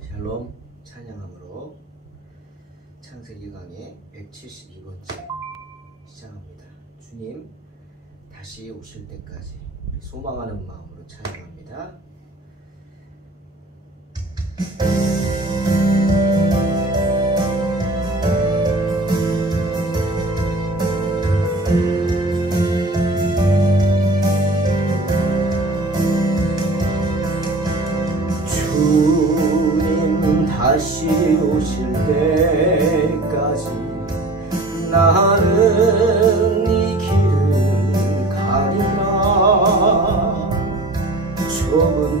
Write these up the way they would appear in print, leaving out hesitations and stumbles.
샬롬 찬양함으로 창세기 강의 172번째 시작합니다. 주님 다시 오실 때까지 소망하는 마음으로 찬양합니다. 주님 다시 오실 때까지 나는 이 길을 가리라. 좁은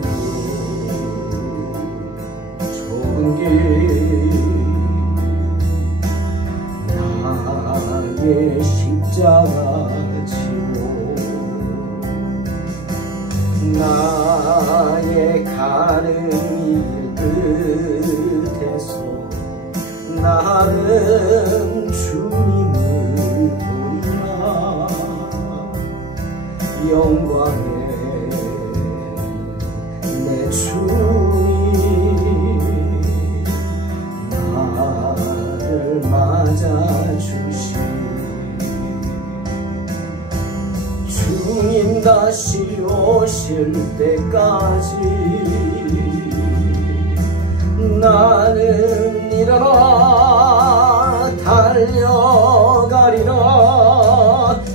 길 나의 십자가 지고 나의 가는 길 끝에서 나는 주님을 보리라. 영광의 내 주님 나를 맞아주시. 주님 다시 오실 때까지 나는 일어나 달려가리라.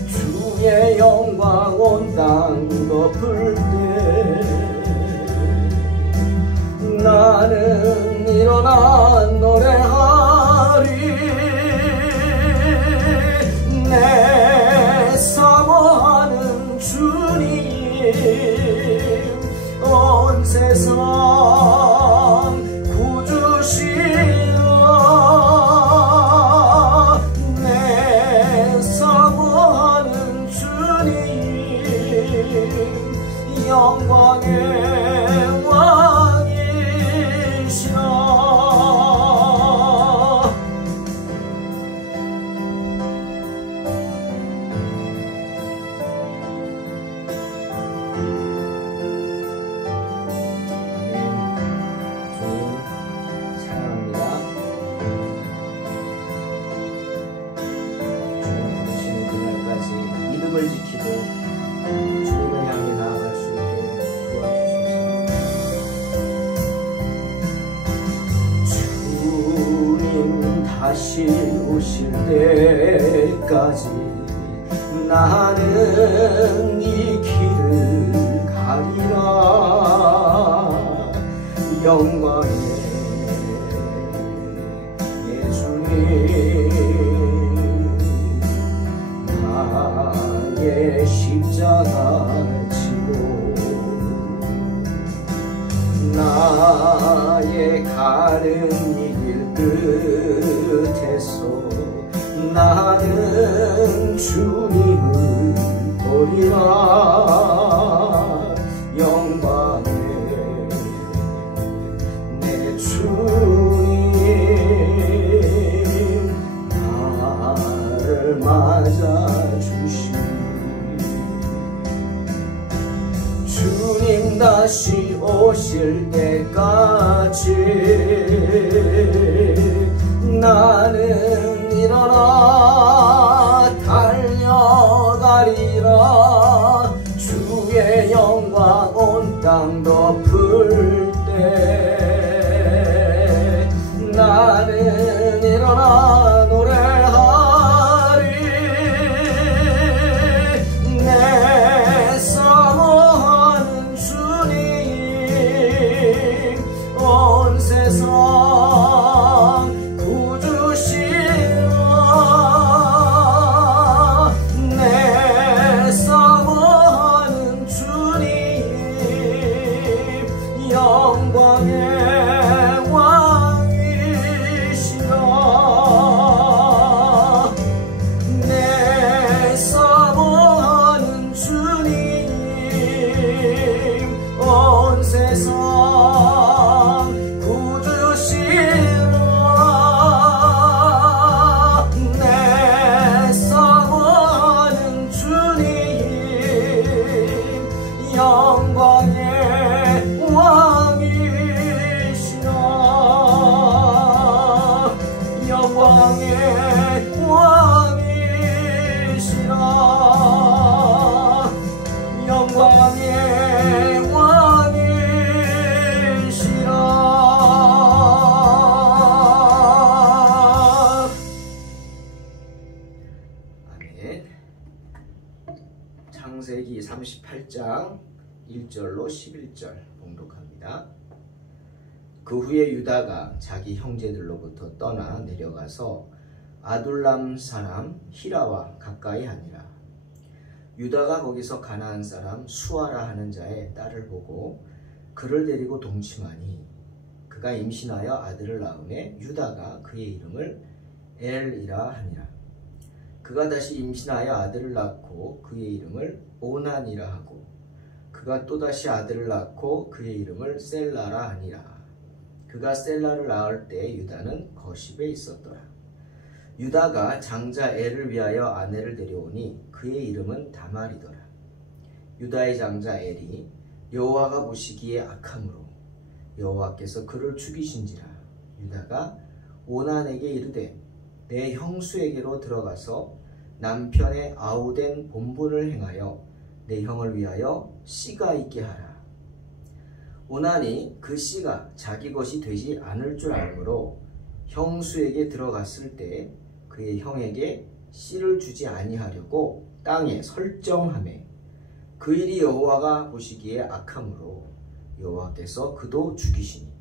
주의 영광 온 땅 덮을 때 나는 일어나 노래하리. 내 사모하는 주님 온 세상 구주시여. 내 사모하는 주님 영광의 왕이시라. 믿음을 지키고 주님을 향해 나아갈 수 있게 도와주소서. 주님 다시 오실 때까지 나는 이 길을 가리라. 영광의 내 주님 나의 십자가 지고 나의 가는 이 길 끝에서 나는 주님을 보리라. 영광의 내 주님 나를 맞아주시. 주님 다시 오실 때까지 나는 일어나 달려가리라. 주의 영광 온 땅 덮을 때 나는 일어나 노래하리. 내 사모하는 주님 온 세상 구주시여. 내 사모하는 주님 영광의 왕이시라. 내 사모하는 주님 온 세상 구주시라. 내 사모하는 주님 영광의 왕의 왕이시라. 아멘. 창세기 38장 1절로 11절 봉독합니다. 그 후에 유다가 자기 형제들로부터 떠나 내려가서 아둘람 사람 히라와 가까이 하니라. 유다가 거기서 가나안 사람 수아라 하는 자의 딸을 보고 그를 데리고 동침하니 그가 임신하여 아들을 낳음에 유다가 그의 이름을 엘이라 하니라. 그가 다시 임신하여 아들을 낳고 그의 이름을 오난이라 하고 그가 또다시 아들을 낳고 그의 이름을 셀라라 하니라. 그가 셀라를 낳을 때 유다는 거십에 있었더라. 유다가 장자 엘을 위하여 아내를 데려오니 그의 이름은 다말이더라. 유다의 장자 엘이 여호와가 보시기에 악함으로 여호와께서 그를 죽이신지라. 유다가 오난에게 이르되 내 형수에게로 들어가서 남편의 아우된 본분을 행하여 내 형을 위하여 씨가 있게 하라. 오난이 그 씨가 자기 것이 되지 않을 줄 알므로 형수에게 들어갔을 때 그의 형에게 씨를 주지 아니하려고 땅에 설정하매 그 일이 여호와가 보시기에 악함으로 여호와께서 그도 죽이시니.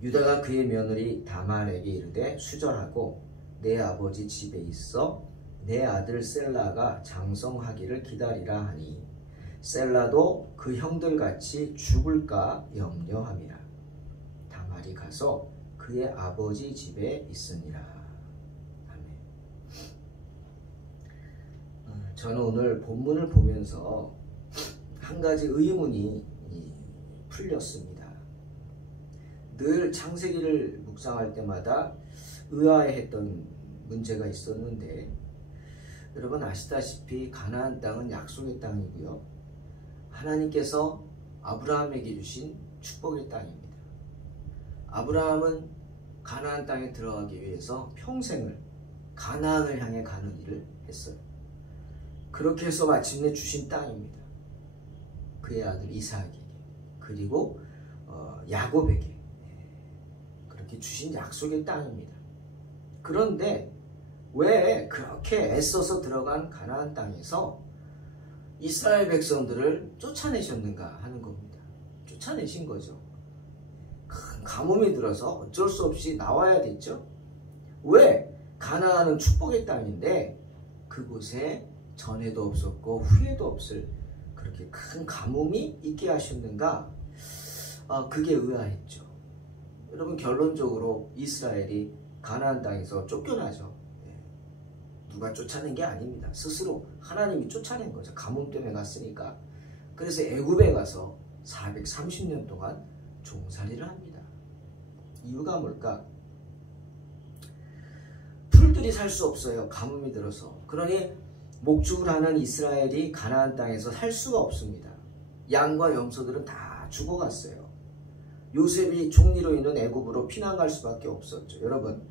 유다가 그의 며느리 다말에게 이르되 수절하고 내 아버지 집에 있어 내 아들 셀라가 장성하기를 기다리라 하니 셀라도 그 형들같이 죽을까 염려함이라. 다말이 가서 그의 아버지 집에 있으니라. 아멘. 저는 오늘 본문을 보면서 한 가지 의문이 풀렸습니다. 늘 창세기를 묵상할 때마다 의아해했던 문제가 있었는데, 여러분 아시다시피 가나안 땅은 약속의 땅이고요, 하나님께서 아브라함에게 주신 축복의 땅입니다. 아브라함은 가나안 땅에 들어가기 위해서 평생을 가나안을 향해 가는 일을 했어요. 그렇게 해서 마침내 주신 땅입니다. 그의 아들 이삭에게, 그리고 야곱에게 그렇게 주신 약속의 땅입니다. 그런데 왜 그렇게 애써서 들어간 가나안 땅에서 이스라엘 백성들을 쫓아내셨는가 하는 겁니다. 쫓아내신 거죠. 큰 가뭄이 들어서 어쩔 수 없이 나와야 됐죠. 왜? 가나안은 축복의 땅인데 그곳에 전에도 없었고 후에도 없을 그렇게 큰 가뭄이 있게 하셨는가? 그게 의아했죠. 여러분 결론적으로 이스라엘이 가나안 땅에서 쫓겨나죠. 누가 쫓아낸 게 아닙니다. 스스로 하나님이 쫓아낸 거죠. 가뭄 때문에 갔으니까. 그래서 애굽에 가서 430년 동안 종살이를 합니다. 이유가 뭘까? 풀들이 살 수 없어요. 가뭄이 들어서. 그러니 목축을 하는 이스라엘이 가나안 땅에서 살 수가 없습니다. 양과 염소들은 다 죽어갔어요. 요셉이 총리로 있는 애굽으로 피난 갈 수밖에 없었죠. 여러분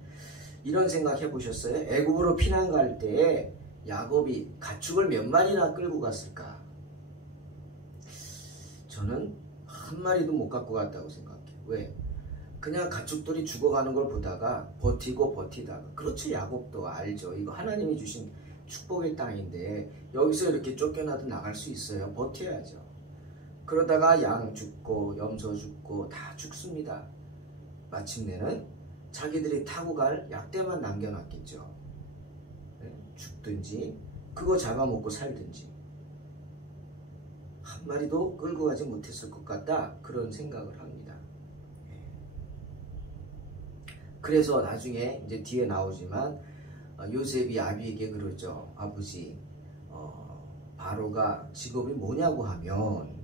이런 생각 해보셨어요? 애굽으로 피난 갈 때에 야곱이 가축을 몇 마리나 끌고 갔을까? 저는 한 마리도 못 갖고 갔다고 생각해요. 왜? 그냥 가축들이 죽어가는 걸 보다가 버티고 버티다가, 그렇죠. 야곱도 알죠. 이거 하나님이 주신 축복의 땅인데 여기서 이렇게 쫓겨나도 나갈 수 있어요. 버텨야죠. 그러다가 양 죽고 염소 죽고 다 죽습니다. 마침내는 자기들이 타고 갈 약대만 남겨놨겠죠. 죽든지 그거 잡아먹고 살든지. 한 마리도 끌고 가지 못했을 것 같다, 그런 생각을 합니다. 그래서 나중에 이제 뒤에 나오지만 요셉이 아비에게 그러죠. 아버지, 바로가 직업이 뭐냐고 하면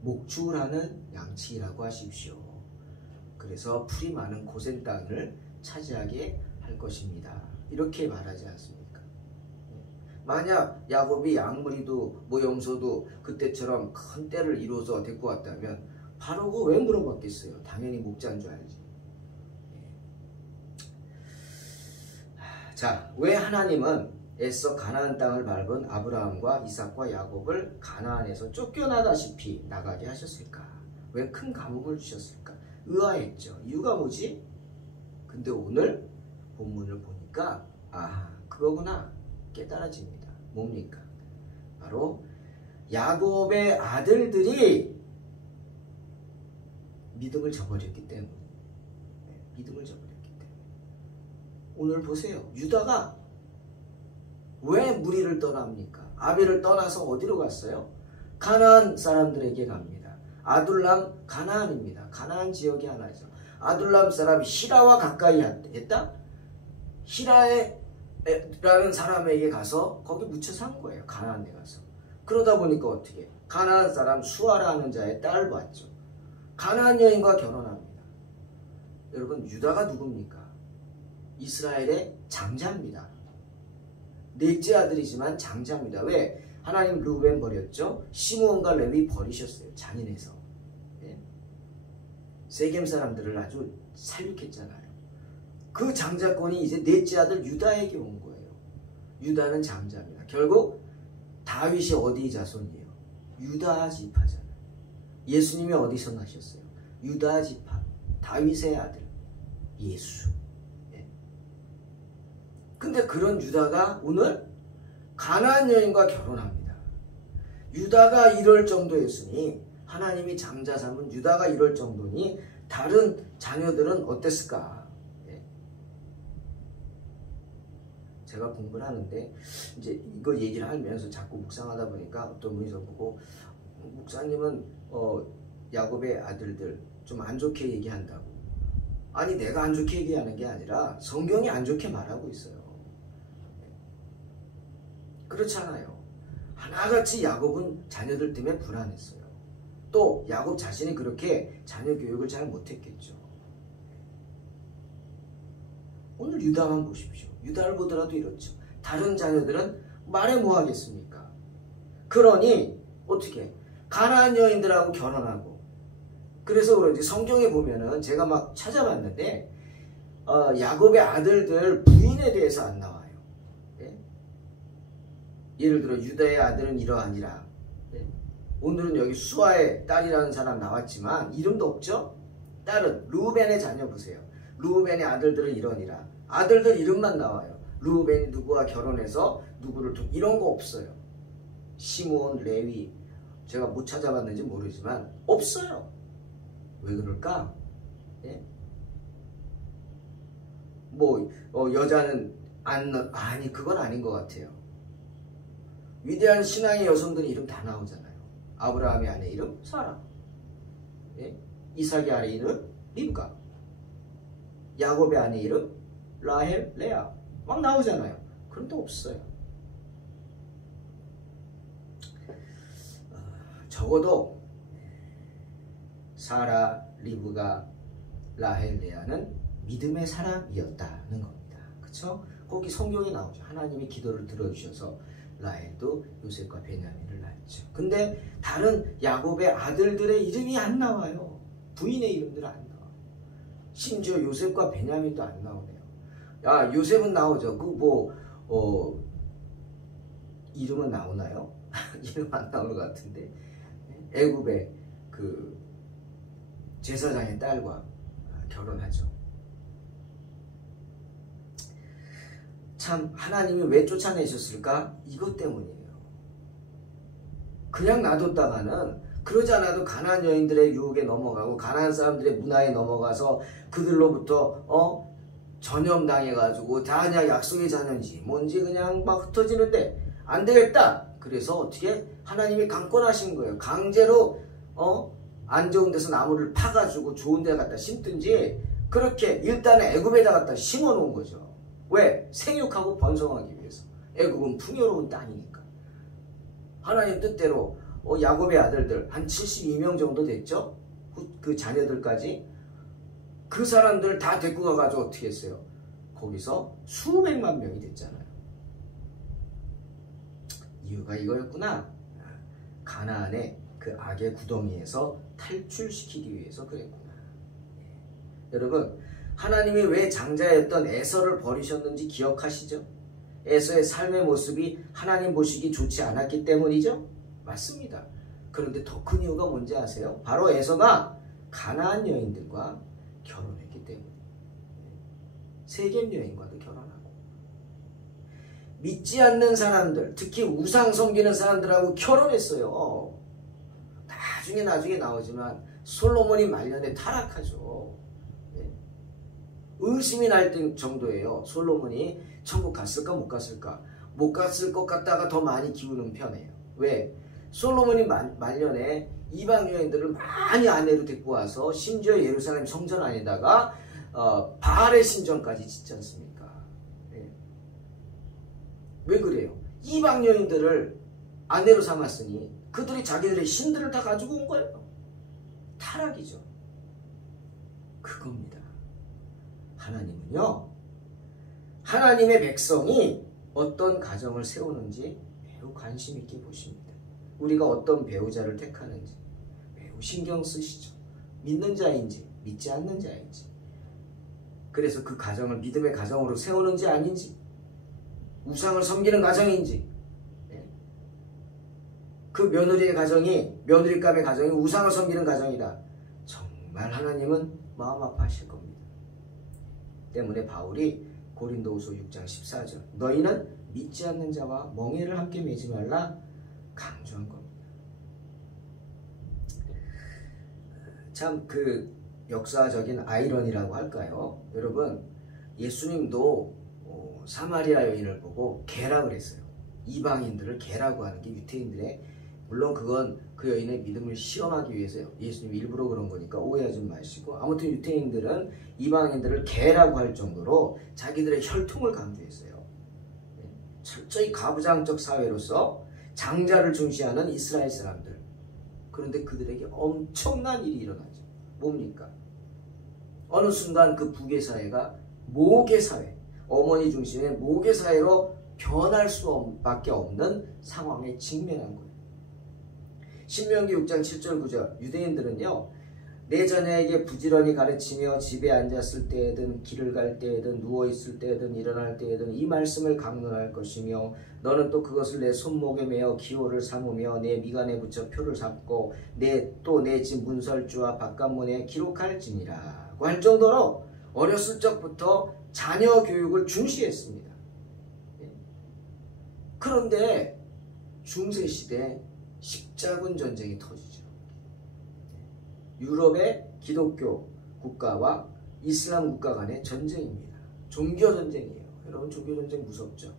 목축을 하는 양치라고 하십시오. 그래서 풀이 많은 고센 땅을 차지하게 할 것입니다. 이렇게 말하지 않습니까? 만약 야곱이 양무리도 염소도 그때처럼 큰 떼를 이루어서 데리고 왔다면 바로가 왜 물어봤겠어요? 당연히 목자인 줄 알지. 자, 왜 하나님은 애써 가나안 땅을 밟은 아브라함과 이삭과 야곱을 가나안에서 쫓겨나다시피 나가게 하셨을까? 왜 큰 가뭄을 주셨을까? 의아했죠. 이유가 뭐지? 근데 오늘 본문을 보니까 그거구나 깨달아집니다. 뭡니까? 바로 야곱의 아들들이 믿음을 저버렸기 때문에. 믿음을 저버렸기 때문에. 오늘 보세요. 유다가 왜 무리를 떠납니까? 아벨을 떠나서 어디로 갔어요? 가나안 사람들에게 갑니다. 아둘람 가나안입니다. 가나안 지역이 하나죠. 아둘람 사람 히라와 가까이 했다? 히라라는 사람에게 가서 거기 묻혀 산 거예요. 가나안에 가서. 그러다 보니까 어떻게? 가나안 사람 수아라는 자의 딸을 봤죠. 가나안 여인과 결혼합니다. 여러분 유다가 누굽니까? 이스라엘의 장자입니다. 넷째 아들이지만 장자입니다. 왜? 하나님 르우벤 버렸죠. 시므온과 레위 버리셨어요. 잔인해서. 세겜 사람들을 아주 살육했잖아요. 그 장자권이 이제 넷째 아들 유다에게 온 거예요. 유다는 장자입니다. 결국 다윗이 어디 자손이에요? 유다 지파잖아요. 예수님이 어디서 나셨어요? 유다 지파. 다윗의 아들 예수. 근데 그런 유다가 오늘 가나안 여인과 결혼합니다. 유다가 이럴 정도였으니 하나님이 장자 삼은 유다가 이럴 정도니 다른 자녀들은 어땠을까? 제가 공부를 하는데 이제 이거 얘기를 하면서 자꾸 묵상하다 보니까 어떤 분이 저보고 목사님은 야곱의 아들들 좀 안 좋게 얘기한다고. 아니 내가 안 좋게 얘기하는 게 아니라 성경이 안 좋게 말하고 있어요. 그렇잖아요. 하나같이 야곱은 자녀들 때문에 불안했어요. 또 야곱 자신이 그렇게 자녀 교육을 잘 못했겠죠. 오늘 유다만 보십시오. 유다를 보더라도 이렇죠. 다른 자녀들은 말해 뭐 하겠습니까? 그러니 어떻게 가나안 여인들하고 결혼하고. 그래서 그런지 성경에 보면은 제가 막 찾아봤는데 야곱의 아들들 부인에 대해서 안 나와요. 예를 들어 유다의 아들은 이러하니라. 오늘은 여기 수아의 딸이라는 사람 나왔지만 이름도 없죠? 딸은 르우벤의 자녀 보세요. 르우벤의 아들들은 이러니라. 아들들 이름만 나와요. 르우벤이 누구와 결혼해서 누구를 이런 거 없어요. 시므온, 레위 제가 못 찾아봤는지 모르지만 없어요. 왜 그럴까? 여자는 아니 그건 아닌 것 같아요. 위대한 신앙의 여성들의 이름 다 나오잖아요. 아브라함의 아내 이름 사라, 이삭의 아내 이름 리브가, 야곱의 아내 이름 라헬, 레아 막 나오잖아요. 그런데 없어요. 적어도 사라, 리브가, 라헬, 레아는 믿음의 사람이었다는 겁니다. 그쵸? 거기 성경에 나오죠. 하나님이 기도를 들어주셔서 라헬도 요셉과 베냐민을 낳았죠. 근데 다른 야곱의 아들들의 이름이 안 나와요. 부인의 이름들 안 나와요. 심지어 요셉과 베냐민도 안 나오네요. 요셉은 나오죠. 이름은 나오나요? 이름 안 나오는 것 같은데. 애굽의 그 제사장의 딸과 결혼하죠. 참 하나님이 왜 쫓아내셨을까? 이것 때문이에요. 그냥 놔뒀다가는 그러지 않아도 가나안 여인들의 유혹에 넘어가고 가나안 사람들의 문화에 넘어가서 그들로부터 전염당해가지고 다 그냥 약속의 자녀인지 뭔지 그냥 막 흩어지는데 안 되겠다. 그래서 어떻게 하나님이 강권하신 거예요. 강제로 안 좋은 데서 나무를 파가지고 좋은 데 갖다 심든지 그렇게 일단은 애굽에다 갖다 심어놓은 거죠. 왜? 생육하고 번성하기 위해서. 애굽은 풍요로운 땅이니까. 하나님 뜻대로 야곱의 아들들 한 72명 정도 됐죠? 그 자녀들까지. 그 사람들 다 데리고 가가지고 어떻게 했어요? 거기서 수백만 명이 됐잖아요. 이유가 이거였구나. 가나안의 그 악의 구덩이에서 탈출시키기 위해서 그랬구나. 여러분 하나님이 왜 장자였던 에서를 버리셨는지 기억하시죠? 에서의 삶의 모습이 하나님 보시기 좋지 않았기 때문이죠? 맞습니다. 그런데 더 큰 이유가 뭔지 아세요? 바로 에서가 가나안 여인들과 결혼했기 때문에. 세겜 여인과도 결혼하고. 믿지 않는 사람들, 특히 우상 섬기는 사람들하고 결혼했어요. 나중에 나오지만 솔로몬이 말년에 타락하죠. 의심이 날 정도예요. 솔로몬이 천국 갔을까 못 갔을까? 못 갔을 것 같다가 더 많이 기우는 편이에요. 왜? 솔로몬이 말년에 이방 여인들을 많이 아내로 데리고 와서 심지어 예루살렘 성전 안에다가 바알의 신전까지 짓지 않습니까? 네. 왜 그래요? 이방 여인들을 아내로 삼았으니 그들이 자기들의 신들을 다 가지고 온 거예요. 타락이죠. 그겁니다. 하나님은요, 하나님의 백성이 어떤 가정을 세우는지 매우 관심 있게 보십니다. 우리가 어떤 배우자를 택하는지 매우 신경 쓰시죠. 믿는 자인지 믿지 않는 자인지, 그래서 그 가정을 믿음의 가정으로 세우는지 아닌지, 우상을 섬기는 가정인지, 그 며느리의 가정이, 며느리감의 가정이 우상을 섬기는 가정이다, 정말 하나님은 마음 아파하실 겁니다. 때문에 바울이 고린도후서 6장 14절 너희는 믿지 않는 자와 멍에를 함께 매지 말라 강조한 겁니다. 참 그 역사적인 아이러니라고 할까요? 여러분, 예수님도 사마리아 여인을 보고 개라고 그랬어요. 이방인들을 개라고 하는 게 유태인들의, 물론 그건 그 여인의 믿음을 시험하기 위해서요. 예수님 일부러 그런 거니까 오해하지 마시고, 아무튼 유태인들은 이방인들을 개라고 할 정도로 자기들의 혈통을 강조했어요. 철저히 가부장적 사회로서 장자를 중시하는 이스라엘 사람들. 그런데 그들에게 엄청난 일이 일어나죠. 뭡니까? 어느 순간 그 북의 사회가 모계 사회, 어머니 중심의 모계 사회로 변할 수밖에 없는 상황에 직면한 거예요. 신명기 6장 7절 9절 유대인들은요, 내 자녀에게 부지런히 가르치며 집에 앉았을 때에든 길을 갈 때에든 누워있을 때에든 일어날 때에든 이 말씀을 강론할 것이며 너는 또 그것을 내 손목에 매어 기호를 삼으며 내 미간에 붙여 표를 잡고 또 내 집 문설주와 바깥문에 기록할지니라고 할 정도로 어렸을 적부터 자녀 교육을 중시했습니다. 그런데 중세시대 십자군 전쟁이 터지죠. 유럽의 기독교 국가와 이슬람 국가 간의 전쟁입니다. 종교전쟁이에요. 여러분, 종교전쟁 무섭죠?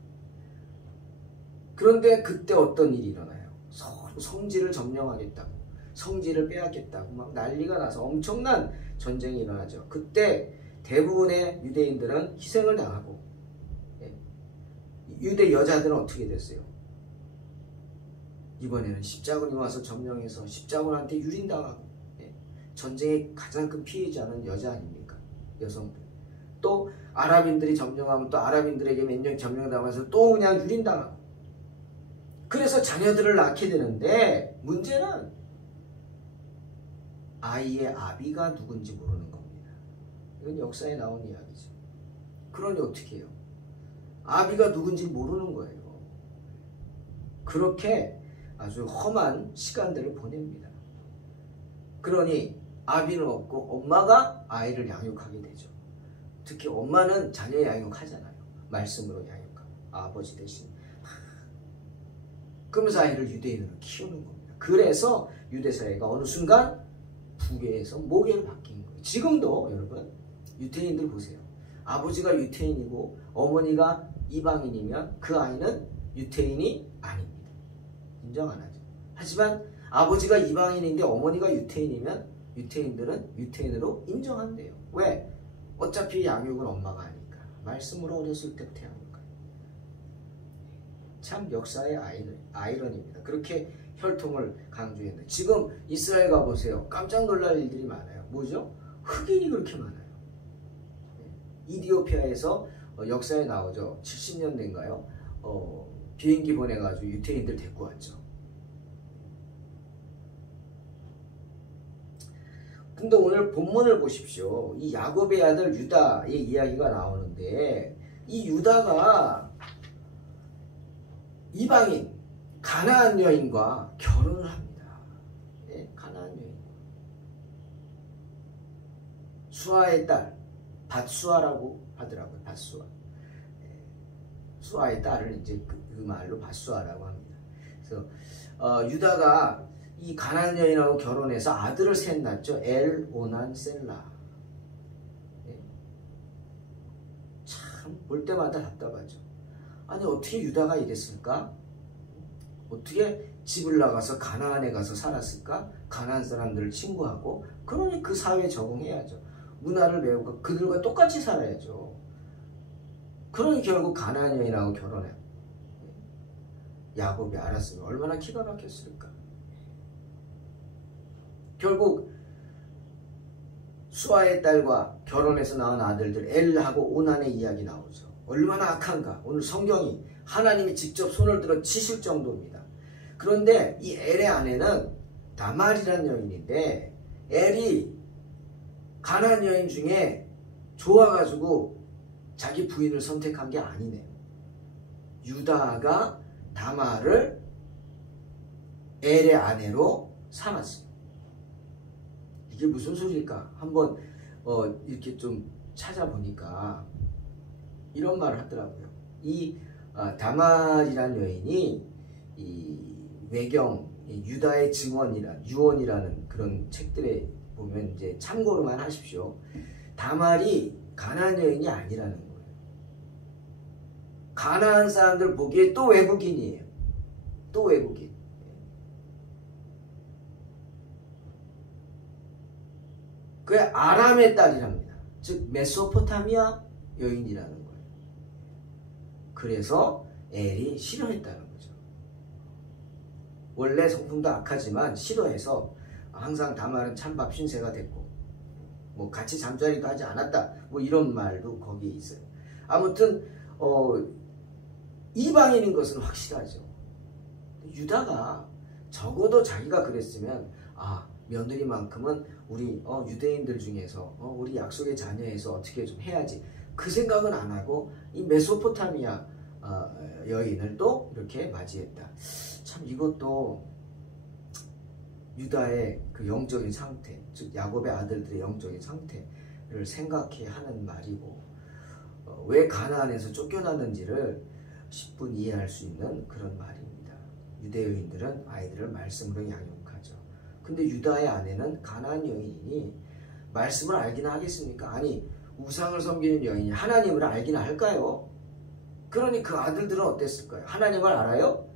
그런데 그때 어떤 일이 일어나요? 서로 성지를 점령하겠다고, 성지를 빼앗겠다고 막 난리가 나서 엄청난 전쟁이 일어나죠. 그때 대부분의 유대인들은 희생을 당하고, 유대 여자들은 어떻게 됐어요? 이번에는 십자군이 와서 점령해서 십자군한테 유린당하고, 전쟁의 가장 큰 피해자는 여자 아닙니까? 여성들. 또 아랍인들이 점령하면 또 아랍인들에게 몇 년 점령당하면서 또 그냥 유린당하고. 그래서 자녀들을 낳게 되는데 문제는 아이의 아비가 누군지 모르는 겁니다. 이건 역사에 나온 이야기죠. 그러니 어떻게 해요? 아비가 누군지 모르는 거예요. 그렇게 아주 험한 시간들을 보냅니다. 그러니 아비는 없고 엄마가 아이를 양육하게 되죠. 특히 엄마는 자녀 양육하잖아요. 말씀으로 양육하고 아버지 대신. 그러면서 아이를 유대인으로 키우는 겁니다. 그래서 유대사회가 어느 순간 부계에서 모계로 바뀐 거예요. 지금도 여러분, 유태인들 보세요. 아버지가 유태인이고 어머니가 이방인이면 그 아이는 유태인이 아닙니다. 인정 안 하죠. 하지만 아버지가 이방인인데 어머니가 유태인이면 유태인들은 유태인으로 인정한대요. 왜? 어차피 양육은 엄마가 하니까. 말씀으로 어렸을 때부터 양육해요. 참 역사의 아이러니입니다. 그렇게 혈통을 강조했는데 지금 이스라엘 가보세요. 깜짝 놀랄 일들이 많아요. 뭐죠? 흑인이 그렇게 많아요. 이디오피아에서 역사에 나오죠. 70년대인가요? 비행기 보내가지고 유태인들 데리고 왔죠. 근데 오늘 본문을 보십시오. 이 야곱의 아들 유다의 이야기가 나오는데 이 유다가 이방인 가나안 여인과 결혼을 합니다. 예, 가나안 여인. 수아의 딸 밧수아라고 하더라고요. 밧수아. 예, 수아의 딸을 이제 그 말로 밧수아라고 합니다. 그래서 유다가 이 가나안 여인하고 결혼해서 아들을 셋 낳죠. 엘, 오난, 셀라. 예. 참 볼 때마다 답답하죠. 아니 어떻게 유다가 이랬을까? 어떻게 집을 나가서 가나안에 가서 살았을까? 가나안 사람들을 친구하고 그러니 그 사회에 적응해야죠. 문화를 배우고 그들과 똑같이 살아야죠. 그러니 결국 가나안 여인하고 결혼해. 야곱이 알았으면 얼마나 기가 막혔을까? 결국 수아의 딸과 결혼해서 낳은 아들들 엘하고 오난의 이야기 나오죠. 얼마나 악한가. 오늘 성경이 하나님이 직접 손을 들어 치실 정도입니다. 그런데 이 엘의 아내는 다말이라는 여인인데 엘이 가나안 여인 중에 좋아가지고 자기 부인을 선택한 게 아니네요. 유다가 다말을 엘의 아내로 삼았습니다. 이게 무슨 소리일까? 한번 이렇게 좀 찾아보니까 이런 말을 하더라고요. 이 다말이라는 여인이 이 외경 유다의 유언이라는 그런 책들에 보면 이제 참고로만 하십시오. 다말이 가나안 여인이 아니라는 거예요. 가나안 사람들 보기에 또 외국인이에요. 또 외국인. 그게 아람의 딸이랍니다. 즉 메소포타미아 여인이라는 거예요. 그래서 엘이 싫어했다는 거죠. 원래 성품도 악하지만 싫어해서 항상 다말은 찬밥 신세가 됐고 뭐 같이 잠자리도 하지 않았다. 뭐 이런 말도 거기에 있어요. 아무튼 이방인인 것은 확실하죠. 유다가 적어도 자기가 그랬으면 며느리만큼은 우리 유대인들 중에서 우리 약속의 자녀에서 어떻게 좀 해야지. 그 생각은 안 하고 이 메소포타미아 여인을 또 이렇게 맞이했다. 참 이것도 유다의 그 영적인 상태, 즉 야곱의 아들들의 영적인 상태를 생각해 하는 말이고 왜 가나안에서 쫓겨났는지를 10분 이해할 수 있는 그런 말입니다. 유대여인들은 아이들을 말씀으로 양육하죠. 근데 유다의 아내는 가나안 여인이니 말씀을 알기나 하겠습니까? 아니 우상을 섬기는 여인이 하나님을 알기나 할까요? 그러니 그 아들들은 어땠을까요? 하나님을 알아요?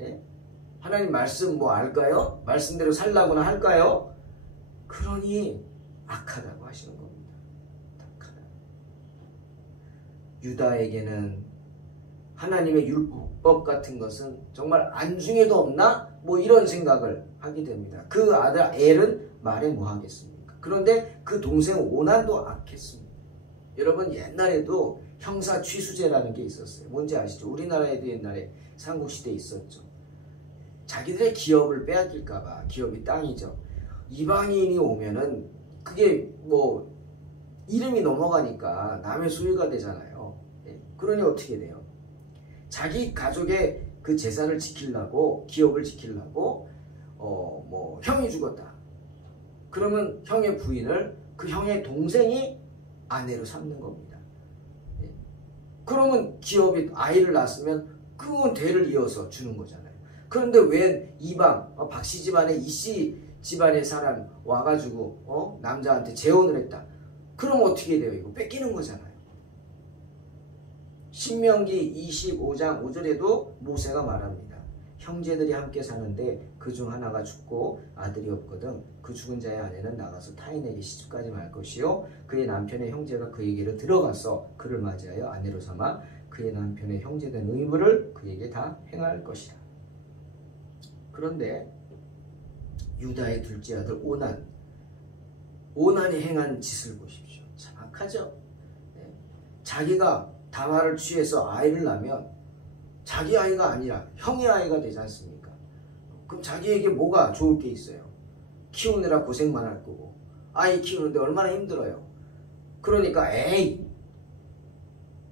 예? 하나님 말씀 뭐 알까요? 말씀대로 살라고나 할까요? 그러니 악하다고 하시는 겁니다. 악하다. 유다에게는 하나님의 율법 같은 것은 정말 안중에도 없나? 뭐 이런 생각을 하게 됩니다. 그 아들 엘은 말에 뭐 하겠습니까? 그런데 그 동생 오난도 악했습니다. 여러분 옛날에도 형사 취수제라는 게 있었어요. 뭔지 아시죠? 우리나라에도 옛날에 삼국시대에 있었죠. 자기들의 기업을 빼앗길까봐. 기업이 땅이죠. 이방인이 오면은 그게 뭐 이름이 넘어가니까 남의 소유가 되잖아요. 그러니 어떻게 돼요? 자기 가족의 그 재산을 지키려고 기업을 지키려고 뭐 형이 죽었다. 그러면 형의 부인을 그 형의 동생이 아내로 삼는 겁니다. 그러면 기업이 아이를 낳았으면 그건 대를 이어서 주는 거잖아요. 그런데 왜 이방 박씨 집안에 이씨 집안의 사람 와가지고 남자한테 재혼을 했다. 그럼 어떻게 돼요? 이거 뺏기는 거잖아요. 신명기 25장 5절에도 모세가 말합니다. 형제들이 함께 사는데 그중 하나가 죽고 아들이 없거든 그 죽은 자의 아내는 나가서 타인에게 시집가지 말 것이요 그의 남편의 형제가 그에게로 들어가서 그를 맞이하여 아내로 삼아 그의 남편의 형제된 의무를 그에게 다 행할 것이다. 그런데 유다의 둘째 아들 오난이 행한 짓을 보십시오. 참 악하죠. 자기가 다말을 취해서 아이를 낳으면 자기 아이가 아니라 형의 아이가 되지 않습니까? 그럼 자기에게 뭐가 좋을 게 있어요? 키우느라 고생만 할 거고 아이 키우는데 얼마나 힘들어요. 그러니까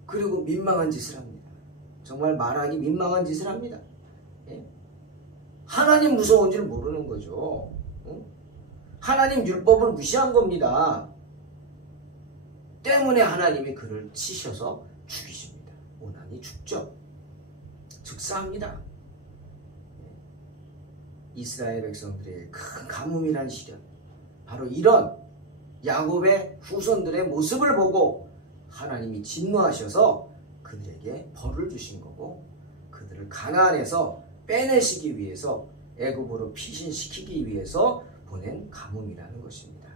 그리고 민망한 짓을 합니다. 정말 말하기 민망한 짓을 합니다. 예? 하나님 무서운 줄 모르는 거죠. 하나님 율법을 무시한 겁니다. 때문에 하나님이 그를 치셔서 죽이십니다. 오난이 죽죠. 즉사합니다. 이스라엘 백성들의 큰 가뭄이란 시련, 바로 이런 야곱의 후손들의 모습을 보고 하나님이 진노하셔서 그들에게 벌을 주신 거고, 그들을 가나안에서 빼내시기 위해서, 애굽으로 피신시키기 위해서 보낸 가뭄이라는 것입니다.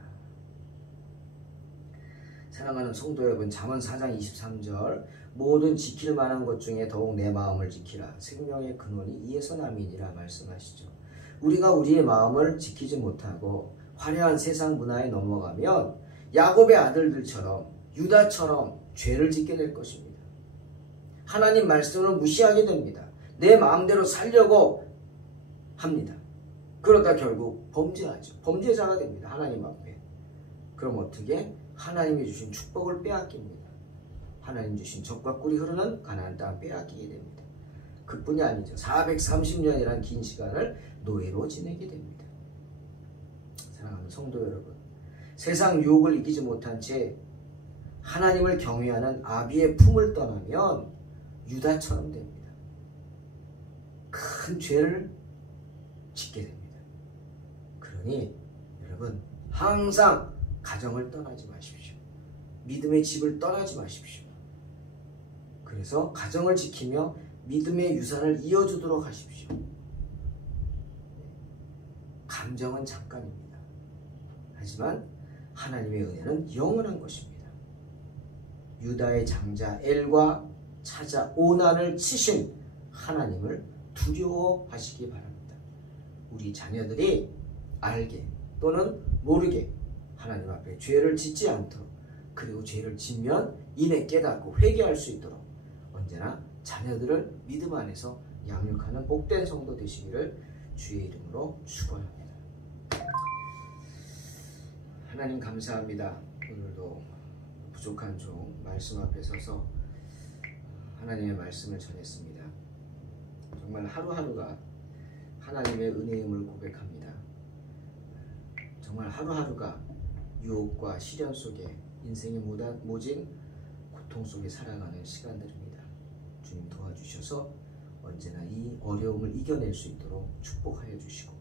사랑하는 성도 여러분, 잠언 4장 23절, 모든 지킬 만한 것 중에 더욱 내 마음을 지키라. 생명의 근원이 이에서 남이니라 말씀하시죠. 우리가 우리의 마음을 지키지 못하고 화려한 세상 문화에 넘어가면 야곱의 아들들처럼, 유다처럼 죄를 짓게 될 것입니다. 하나님 말씀을 무시하게 됩니다. 내 마음대로 살려고 합니다. 그러다 결국 범죄하죠. 범죄자가 됩니다. 하나님 앞에. 그럼 어떻게? 하나님이 주신 축복을 빼앗깁니다. 하나님 주신 젖과 꿀이 흐르는 가나안 땅 빼앗기게 됩니다. 그뿐이 아니죠. 430년이라는 긴 시간을 노예로 지내게 됩니다. 사랑하는 성도 여러분, 세상 유혹을 이기지 못한 채 하나님을 경외하는 아비의 품을 떠나면 유다처럼 됩니다. 큰 죄를 짓게 됩니다. 그러니 여러분, 항상 가정을 떠나지 마십시오. 믿음의 집을 떠나지 마십시오. 그래서 가정을 지키며 믿음의 유산을 이어주도록 하십시오. 감정은 잠깐입니다. 하지만 하나님의 은혜는 영원한 것입니다. 유다의 장자 엘과 찾아 오난을 치신 하나님을 두려워하시기 바랍니다. 우리 자녀들이 알게 또는 모르게 하나님 앞에 죄를 짓지 않도록, 그리고 죄를 짓면 이내 깨닫고 회개할 수 있도록 언제나 자녀들을 믿음 안에서 양육하는 복된 성도 되시기를 주의 이름으로 축원합니다. 하나님 감사합니다. 오늘도 부족한 종 말씀 앞에 서서 하나님의 말씀을 전했습니다. 정말 하루하루가 하나님의 은혜임을 고백합니다. 정말 하루하루가 유혹과 시련 속에 인생의 모진 고통 속에 살아가는 시간들입니다. 주님 도와주셔서 언제나 이 어려움을 이겨낼 수 있도록 축복하여 주시고,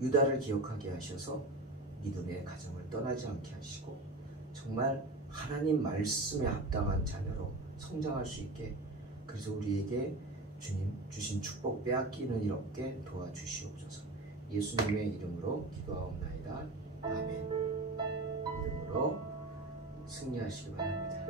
유다를 기억하게 하셔서 믿음의 가정을 떠나지 않게 하시고, 정말 하나님 말씀에 합당한 자녀로 성장할 수 있게, 그래서 우리에게 주님 주신 축복 빼앗기는 일 없게 도와주시옵소서. 예수님의 이름으로 기도하옵나이다. 아멘. 이름으로 승리하시기 바랍니다.